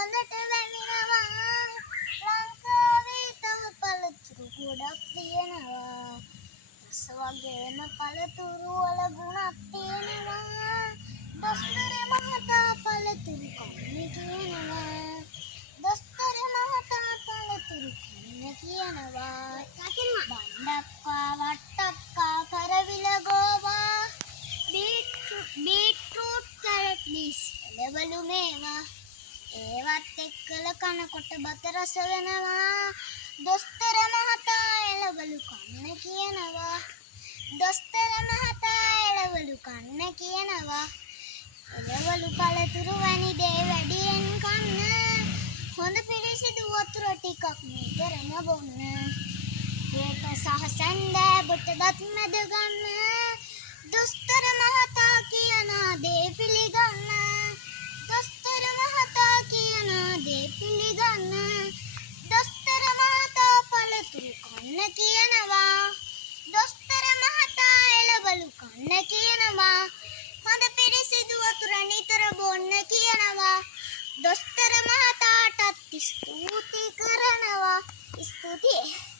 හොඳට වැමිනවා ලංකාවේ තව පළතුරු ගොඩක් තියෙනවා රස වගේම පළතුරු වල ගුණක් තියෙනවා දොස්තර මහතා පළතුරු කන්න කියනවා දොස්තර මහතා පළතුරු කන්න කියනවා බණ්ඩක්කා වට්ටක්කා කරවිල ගෝවා බීට්‍රූට් කැරට් ලිස් එළවලු මේවා ඒවත් එක්කල කනකොට බත රස වෙනවා දොස්තර මහතා එළවලු කන්න කියනවා දොස්තර මහතා එළවලු කන්න කියනවා එළවලු පළතුරු වැනි දේ වැඩියෙන් කන්න හොඳ පිරිසිදු වතුර ටිකක් නිතරම බොන්න ඒක සහ සැන්දෑවට දත් මැද ගන්න දොස්තර මහතා කියන දේ පිළිගන්න දොස්තර මහතා කියන දේ පිළිගන්න දොස්තර මහතා පළතුරු කන්න කියනවා දොස්තර මහතා එළවලු කන්න කියනවා හොඳ පිරිසිදු වතුර නිතර බොන්න කියනවා දොස්තර මහතාටත් ස්තුති කරනවා ස්තුතියි